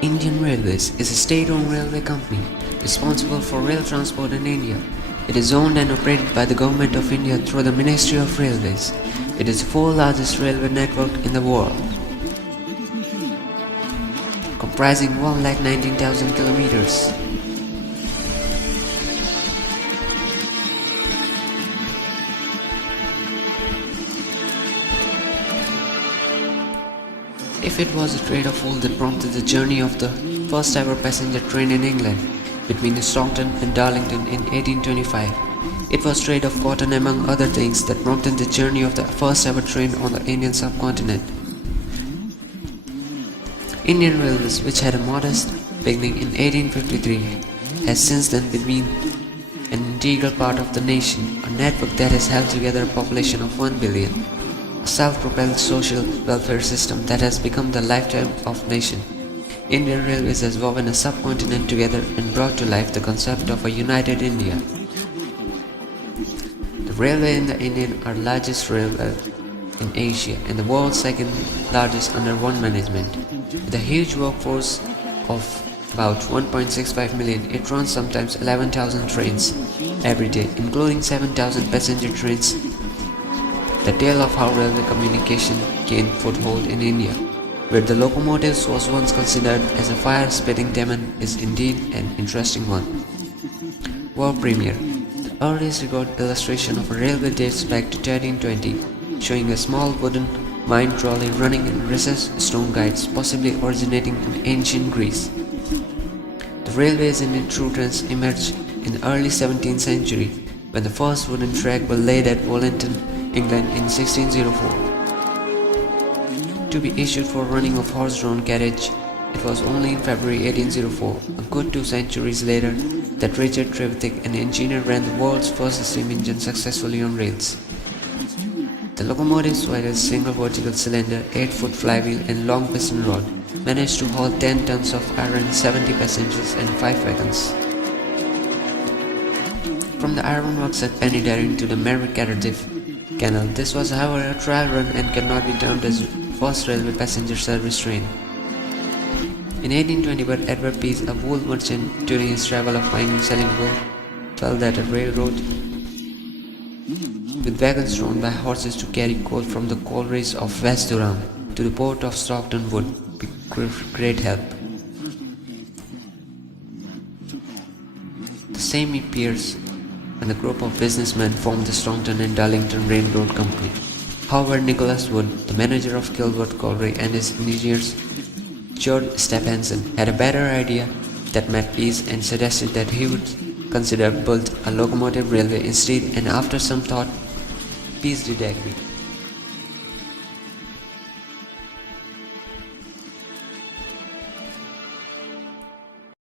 Indian Railways is a state-owned railway company responsible for rail transport in India. It is owned and operated by the Government of India through the Ministry of Railways. It is the fourth largest railway network in the world, comprising 1,19,000 kilometers. If it was a trade of wool that prompted the journey of the first ever passenger train in England between Stockton and Darlington in 1825, it was trade of cotton among other things that prompted the journey of the first ever train on the Indian subcontinent. Indian Railways, which had a modest beginning in 1853, has since then been an integral part of the nation, a network that has held together a population of 1 billion. A self-propelled social welfare system that has become the lifetime of nation. Indian Railways has woven a subcontinent together and brought to life the concept of a united India. The railway in the Indian are largest railway in Asia and the world's second largest under one management. With a huge workforce of about 1.65 million, it runs sometimes 11,000 trains every day, including 7,000 passenger trains. The tale of how railway communication gained foothold in India, where the locomotives was once considered as a fire-spitting demon, is indeed an interesting one. War Premiere. The earliest recorded illustration of a railway dates back to 1320, showing a small wooden mine trolley running in recessed stone guides, possibly originating in ancient Greece. The railways in true trends emerged in the early 17th century, when the first wooden track was laid at Wellington, England in 1604. To be issued for running of horse-drawn carriage, it was only in February 1804, a good 2 centuries later, that Richard Trevithick, an engineer, ran the world's first steam engine successfully on rails. The locomotives, with a single vertical cylinder, 8-foot flywheel and long piston rod, managed to haul 10 tons of iron, 70 passengers and 5 wagons. From the ironworks at Penydarren to the Merry-Cardiff Canal, this was however a trial run and cannot be termed as the first railway passenger service train. In 1820, Edward Pease, a wool merchant, during his travel of mining selling wool, felt that a railroad with wagons drawn by horses to carry coal from the collieries of West Durham to the port of Stockton would be great help. The same appears when a group of businessmen formed the Stockton and Darlington Railroad Company. However, Nicholas Wood, the manager of Kilworth Colliery, and his engineers, George Stephenson, had a better idea that met Pease and suggested that he would consider build a locomotive railway instead, and after some thought, Pease did agree.